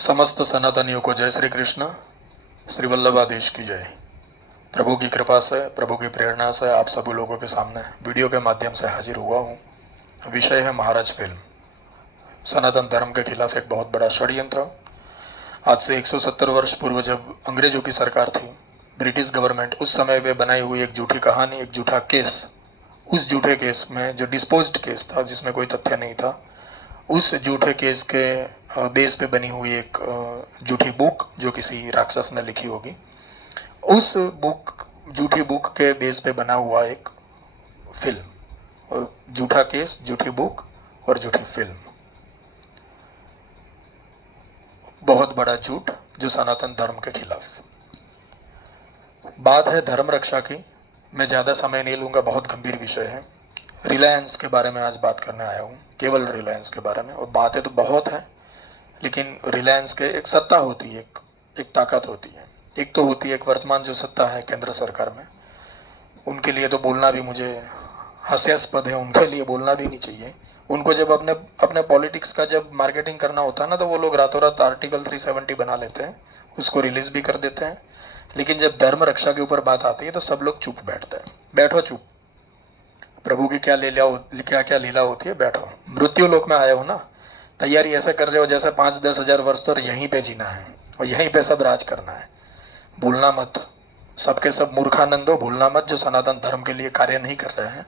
समस्त सनातनियों को जय श्री कृष्ण। श्री वल्लभादेश की जय। प्रभु की कृपा से, प्रभु की प्रेरणा से आप सभी लोगों के सामने वीडियो के माध्यम से हाजिर हुआ हूँ। विषय है महाराज फिल्म। सनातन धर्म के खिलाफ एक बहुत बड़ा षड्यंत्र। आज से 170 वर्ष पूर्व जब अंग्रेजों की सरकार थी, ब्रिटिश गवर्नमेंट, उस समय पे बनाई हुई एक झूठी कहानी, एक झूठा केस, उस झूठे केस में जो डिस्पोज्ड केस था जिसमें कोई तथ्य नहीं था, उस झूठे केस के बेस पे बनी हुई एक झूठी बुक जो किसी राक्षस ने लिखी होगी, उस बुक, झूठी बुक के बेस पे बना हुआ एक फिल्म। और झूठा केस, झूठी बुक और झूठी फिल्म, बहुत बड़ा झूठ जो सनातन धर्म के खिलाफ। बात है धर्म रक्षा की। मैं ज़्यादा समय नहीं लूँगा, बहुत गंभीर विषय है। रिलायंस के बारे में आज बात करने आया हूँ, केवल रिलायंस के बारे में। और बातें तो बहुत हैं, लेकिन रिलायंस के एक सत्ता होती है, एक ताकत होती है। एक तो होती है एक वर्तमान जो सत्ता है केंद्र सरकार में, उनके लिए तो बोलना भी मुझे हास्यास्पद है, उनके लिए बोलना भी नहीं चाहिए। उनको जब अपने अपने पॉलिटिक्स का जब मार्केटिंग करना होता है ना, तो वो लोग रातों रात आर्टिकल 370 बना लेते हैं, उसको रिलीज भी कर देते हैं। लेकिन जब धर्म रक्षा के ऊपर बात आती है तो सब लोग चुप बैठते हैं। बैठो चुप, प्रभु की क्या लीला होती है, बैठो। मृत्यु लोक में आए हो ना, तैयारी ऐसे कर रहे हो जैसे 5-10 हजार वर्ष तो यहीं पे जीना है और यहीं पे सब राज करना है। भूलना मत, सबके सब मूर्खानंदो, भूलना मत जो सनातन धर्म के लिए कार्य नहीं कर रहे हैं।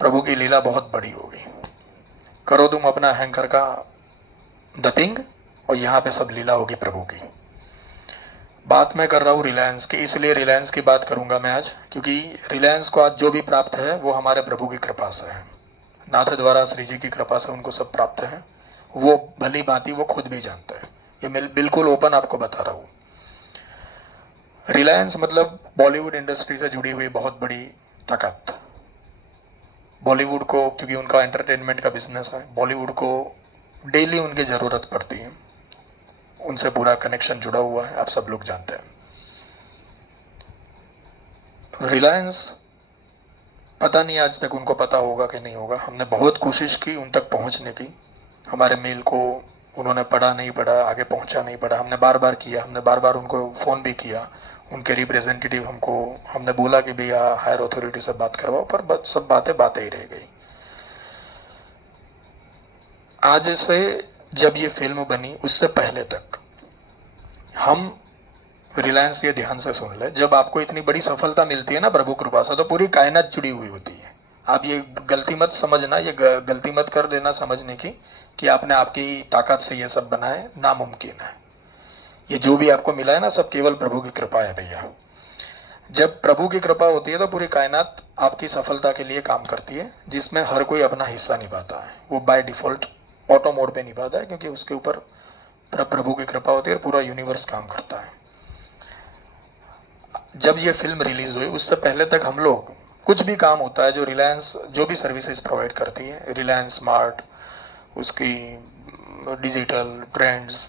प्रभु की लीला बहुत बड़ी होगी। करो तुम अपना अहंकार का दतिंग और यहाँ पे सब लीला होगी प्रभु की। बात मैं कर रहा हूँ रिलायंस की, इसलिए रिलायंस की बात करूंगा मैं आज, क्योंकि रिलायंस को आज जो भी प्राप्त है वो हमारे प्रभु की कृपा से है। नाथ द्वारा, श्री जी की कृपा से उनको सब प्राप्त है। वो भली भांति वो खुद भी जानते हैं। ये मैं बिल्कुल ओपन आपको बता रहा हूँ। रिलायंस मतलब बॉलीवुड इंडस्ट्री से जुड़ी हुई बहुत बड़ी ताकत। बॉलीवुड को, क्योंकि उनका एंटरटेनमेंट का बिजनेस है, बॉलीवुड को डेली उनकी ज़रूरत पड़ती है, उनसे पूरा कनेक्शन जुड़ा हुआ है, आप सब लोग जानते हैं। रिलायंस, पता नहीं आज तक उनको पता होगा कि नहीं होगा। हमने बहुत कोशिश की उन तक पहुंचने की। हमारे मेल को उन्होंने पढ़ा नहीं पढ़ा, आगे पहुंचा नहीं पढ़ा, हमने बार बार किया, हमने बार बार उनको फ़ोन भी किया। उनके रिप्रेजेंटेटिव हमने बोला कि भैया हायर अथॉरिटी से बात करवाओ, पर सब बातें ही रह गई। आज से जब ये फिल्म बनी उससे पहले तक हम, रिलायंस ये ध्यान से सुन ले, जब आपको इतनी बड़ी सफलता मिलती है ना प्रभु कृपा से, तो पूरी कायनात जुड़ी हुई होती है। आप ये गलती मत समझना, ये गलती मत कर देना समझने की कि आपने आपकी ताकत से ये सब बनाए, नामुमकिन है। ये जो भी आपको मिला है ना, सब केवल प्रभु की कृपा है भैया। जब प्रभु की कृपा होती है तो पूरी कायनात आपकी सफलता के लिए काम करती है, जिसमें हर कोई अपना हिस्सा निभाता है। वो बाय डिफॉल्ट ऑटो मोड पे निभाता है, क्योंकि उसके ऊपर प्रभु की कृपा होती है और पूरा यूनिवर्स काम करता है। जब ये फिल्म रिलीज हुई उससे पहले तक हम लोग, कुछ भी काम होता है जो रिलायंस जो भी सर्विसेज प्रोवाइड करती है, रिलायंस स्मार्ट, उसकी डिजिटल ट्रेंड्स,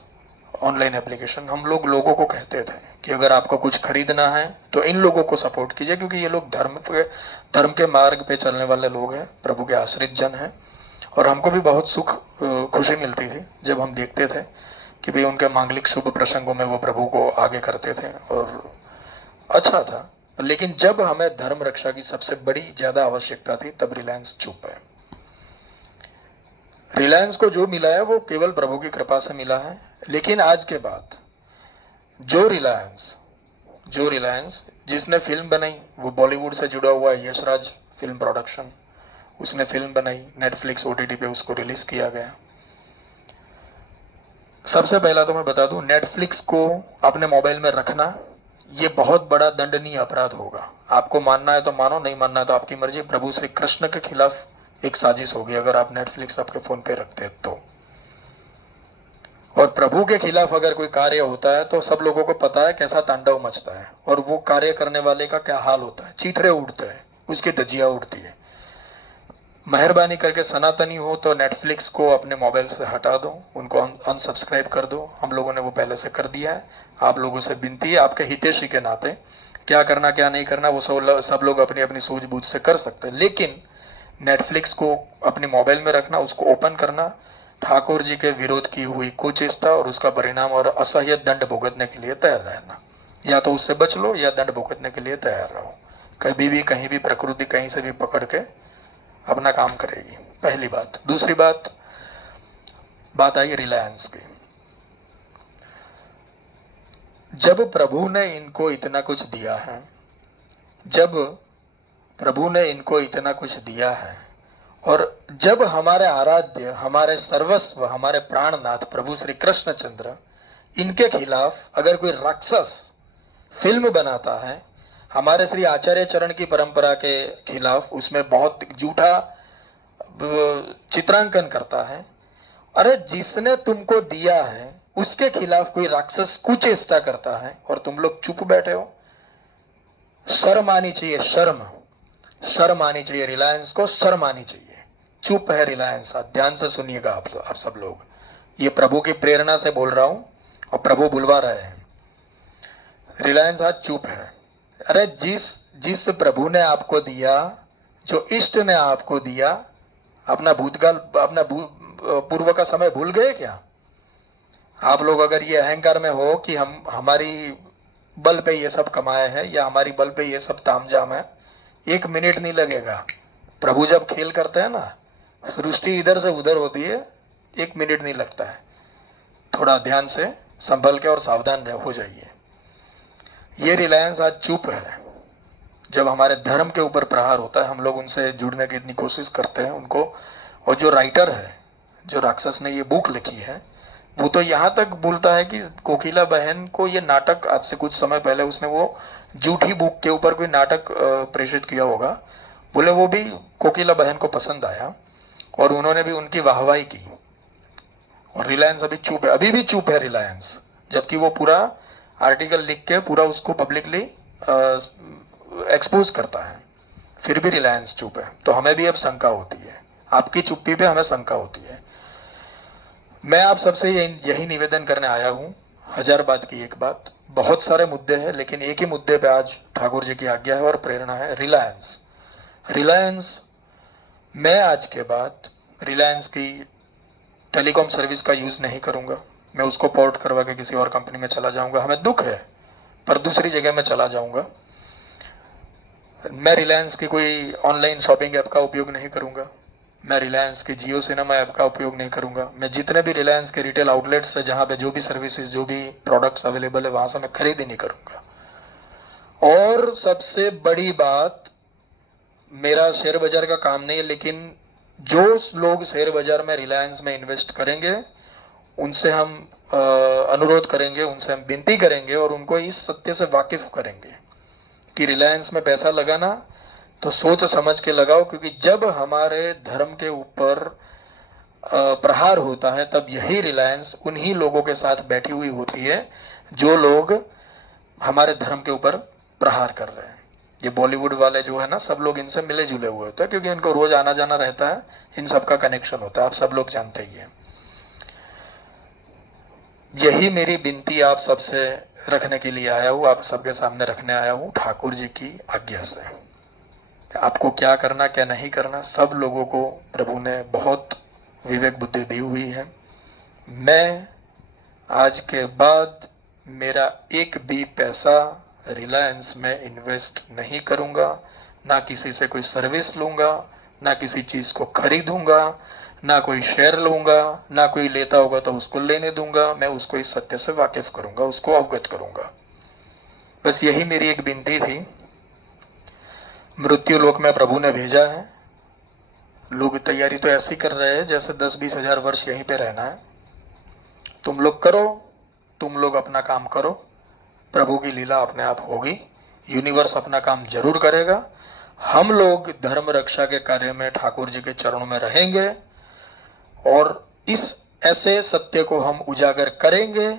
ऑनलाइन एप्लीकेशन, हम लोग लोगों को कहते थे कि अगर आपको कुछ खरीदना है तो इन लोगों को सपोर्ट कीजिए, क्योंकि ये लोग धर्म के मार्ग पे चलने वाले लोग हैं, प्रभु के आश्रित जन हैं। और हमको भी बहुत खुशी मिलती थी जब हम देखते थे कि भाई उनके मांगलिक शुभ प्रसंगों में वो प्रभु को आगे करते थे, और अच्छा था। लेकिन जब हमें धर्म रक्षा की सबसे बड़ी ज़्यादा आवश्यकता थी, तब रिलायंस चुप है। रिलायंस को जो मिला है वो केवल प्रभु की कृपा से मिला है। लेकिन आज के बाद जो रिलायंस जिसने फिल्म बनाई, वो बॉलीवुड से जुड़ा हुआ है, यशराज फिल्म प्रोडक्शन, उसने फिल्म बनाई, नेटफ्लिक्स OTT पे उसको रिलीज किया गया। सबसे पहला तो मैं बता दूं, नेटफ्लिक्स को अपने मोबाइल में रखना ये बहुत बड़ा दंडनीय अपराध होगा। आपको मानना है तो मानो, नहीं मानना है तो आपकी मर्जी। प्रभु श्री कृष्ण के खिलाफ एक साजिश होगी अगर आप नेटफ्लिक्स आपके फोन पे रखते हैं तो। और प्रभु के खिलाफ अगर कोई कार्य होता है तो सब लोगों को पता है कैसा तांडव मचता है, और वो कार्य करने वाले का क्या हाल होता है। चीथड़े उड़ते हैं, उसकी धज्जियां उड़ती है। मेहरबानी करके सनातनी हो तो नेटफ्लिक्स को अपने मोबाइल से हटा दो, उनको अनसब्सक्राइब कर दो। हम लोगों ने वो पहले से कर दिया है। आप लोगों से विनती है, आपके हितैषी के नाते, क्या करना क्या नहीं करना वो सब लोग अपनी अपनी सूझबूझ से कर सकते हैं। लेकिन नेटफ्लिक्स को अपने मोबाइल में रखना, उसको ओपन करना, ठाकुर जी के विरोध की हुई कुचेष्टा और उसका परिणाम और असह्य दंड भुगतने के लिए तैयार रहना। या तो उससे बच लो या दंड भुगतने के लिए तैयार रहो। कभी भी कहीं भी प्रकृति कहीं से भी पकड़ के अपना काम करेगी, पहली बात। दूसरी बात आई रिलायंस की। जब प्रभु ने इनको इतना कुछ दिया है, जब प्रभु ने इनको इतना कुछ दिया है, और जब हमारे आराध्य, हमारे सर्वस्व, हमारे प्राणनाथ प्रभु श्री कृष्णचंद्र इनके खिलाफ अगर कोई राक्षस फिल्म बनाता है, हमारे श्री आचार्य चरण की परंपरा के खिलाफ उसमें बहुत झूठा चित्रांकन करता है, अरे जिसने तुमको दिया है उसके खिलाफ कोई राक्षस कुचेष्टा करता है और तुम लोग चुप बैठे हो। शर्म आनी चाहिए, शर्म आनी चाहिए। रिलायंस को शर्म आनी चाहिए। चुप है रिलायंस। ध्यान से सुनिएगा आप सब लोग, ये प्रभु की प्रेरणा से बोल रहा हूं और प्रभु बुलवा रहे हैं। रिलायंस आज चुप है। अरे जिस प्रभु ने आपको दिया, जो इष्ट ने आपको दिया, अपना भूतकाल, अपना पूर्व का समय भूल गए क्या? आप लोग अगर ये अहंकार में हो कि हमारी बल पे ये सब कमाए हैं या हमारी बल पे ये सब तामझाम है, 1 मिनट नहीं लगेगा। प्रभु जब खेल करते हैं ना, सृष्टि इधर से उधर होती है, 1 मिनट नहीं लगता है। थोड़ा ध्यान से संभल के और सावधान हो जाइए। ये रिलायंस आज चुप है। जब हमारे धर्म के ऊपर प्रहार होता है, हम लोग उनसे जुड़ने की इतनी कोशिश करते हैं उनको, और जो राइटर है, जो राक्षस ने ये बुक लिखी है, वो तो यहाँ तक बोलता है कि कोकिला बहन को ये नाटक, आज से कुछ समय पहले उसने वो झूठी बुक के ऊपर कोई नाटक प्रेषित किया होगा, बोले वो भी कोकिला बहन को पसंद आया और उन्होंने भी उनकी वाहवाही की। और रिलायंस अभी चुप है, अभी भी चुप है रिलायंस, जबकि वो पूरा आर्टिकल लिख के पूरा उसको पब्लिकली एक्सपोज करता है, फिर भी रिलायंस चुप है। तो हमें भी अब शंका होती है, आपकी चुप्पी पे हमें शंका होती है। मैं आप सबसे यही निवेदन करने आया हूँ, 1000 बात की एक बात। बहुत सारे मुद्दे हैं, लेकिन एक ही मुद्दे पे आज ठाकुर जी की आज्ञा है और प्रेरणा है, रिलायंस। मैं आज के बाद रिलायंस की टेलीकॉम सर्विस का यूज़ नहीं करूँगा। मैं उसको पोर्ट करवा के किसी और कंपनी में चला जाऊँगा। हमें दुख है, पर दूसरी जगह में चला जाऊँगा। मैं रिलायंस की कोई ऑनलाइन शॉपिंग ऐप का उपयोग नहीं करूँगा। मैं रिलायंस की जियो सिनेमा ऐप का उपयोग नहीं करूँगा। मैं जितने भी रिलायंस के रिटेल आउटलेट्स है, जहाँ पे जो भी सर्विसेज, जो भी प्रोडक्ट्स अवेलेबल है, वहाँ से मैं खरीद ही नहीं करूँगा। और सबसे बड़ी बात, मेरा शेयर बाजार का काम नहीं है, लेकिन जो लोग शेयर बाजार में रिलायंस में इन्वेस्ट करेंगे, उनसे हम अनुरोध करेंगे, उनसे हम विनती करेंगे और उनको इस सत्य से वाकिफ करेंगे कि रिलायंस में पैसा लगाना तो सोच समझ के लगाओ, क्योंकि जब हमारे धर्म के ऊपर प्रहार होता है, तब यही रिलायंस उन्हीं लोगों के साथ बैठी हुई होती है जो लोग हमारे धर्म के ऊपर प्रहार कर रहे हैं। ये बॉलीवुड वाले जो है ना, सब लोग इनसे मिले जुले हुए होते हैं, क्योंकि इनको रोज आना जाना रहता है, इन सबका कनेक्शन होता है, आप सब लोग जानते ही हैं। यही मेरी विनती आप सबसे रखने के लिए आया हूँ, आप सबके सामने रखने आया हूँ, ठाकुर जी की आज्ञा से। आपको क्या करना क्या नहीं करना, सब लोगों को प्रभु ने बहुत विवेक बुद्धि दी हुई है। मैं आज के बाद मेरा एक भी पैसा रिलायंस में इन्वेस्ट नहीं करूँगा, ना किसी से कोई सर्विस लूँगा, ना किसी चीज़ को खरीदूँगा, ना कोई शेयर लूँगा, ना कोई लेता होगा तो उसको लेने दूंगा। मैं उसको इस सत्य से वाकिफ करूँगा, उसको अवगत करूँगा। बस यही मेरी एक विनती थी। मृत्यु लोक में प्रभु ने भेजा है। लोग तैयारी तो ऐसी कर रहे हैं जैसे 10-20 हजार वर्ष यहीं पे रहना है। तुम लोग करो, तुम लोग अपना काम करो, प्रभु की लीला अपने आप होगी, यूनिवर्स अपना काम जरूर करेगा। हम लोग धर्म रक्षा के कार्य में ठाकुर जी के चरणों में रहेंगे और इस ऐसे सत्य को हम उजागर करेंगे,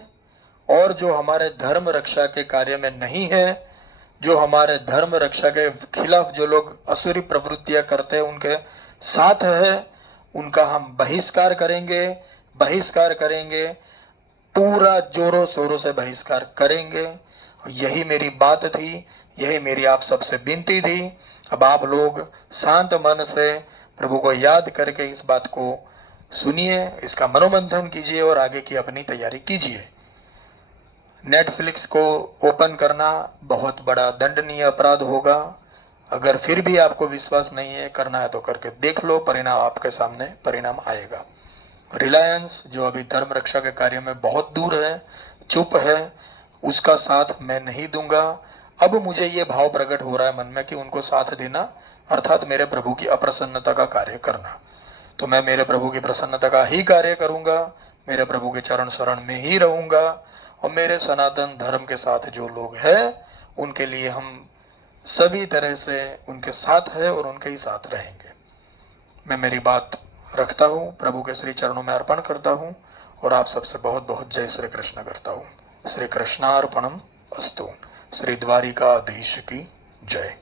और जो हमारे धर्म रक्षा के कार्य में नहीं है, जो हमारे धर्म रक्षा के खिलाफ जो लोग असुरी प्रवृत्तियां करते हैं, उनके साथ है, उनका हम बहिष्कार करेंगे, पूरा जोरों शोरों से बहिष्कार करेंगे। यही मेरी बात थी, यही मेरी आप सबसे विनती थी। अब आप लोग शांत मन से प्रभु को याद करके इस बात को सुनिए, इसका मनोमंथन कीजिए और आगे की अपनी तैयारी कीजिए। नेटफ्लिक्स को ओपन करना बहुत बड़ा दंडनीय अपराध होगा। अगर फिर भी आपको विश्वास नहीं है, करना है तो करके देख लो, परिणाम आपके सामने परिणाम आएगा। रिलायंस जो अभी धर्म रक्षा के कार्य में बहुत दूर है, चुप है, उसका साथ मैं नहीं दूंगा। अब मुझे ये भाव प्रकट हो रहा है मन में कि उनको साथ देना अर्थात मेरे प्रभु की अप्रसन्नता का कार्य करना। तो मैं मेरे प्रभु की प्रसन्नता का ही कार्य करूंगा, मेरे प्रभु के चरण शरण में ही रहूंगा, और मेरे सनातन धर्म के साथ जो लोग हैं उनके लिए हम सभी तरह से उनके साथ है और उनके ही साथ रहेंगे। मैं मेरी बात रखता हूँ, प्रभु के श्री चरणों में अर्पण करता हूँ और आप सबसे बहुत बहुत जय श्री कृष्ण करता हूँ। श्री कृष्णार्पणम अस्तु। श्री द्वारिकाधीश की जय।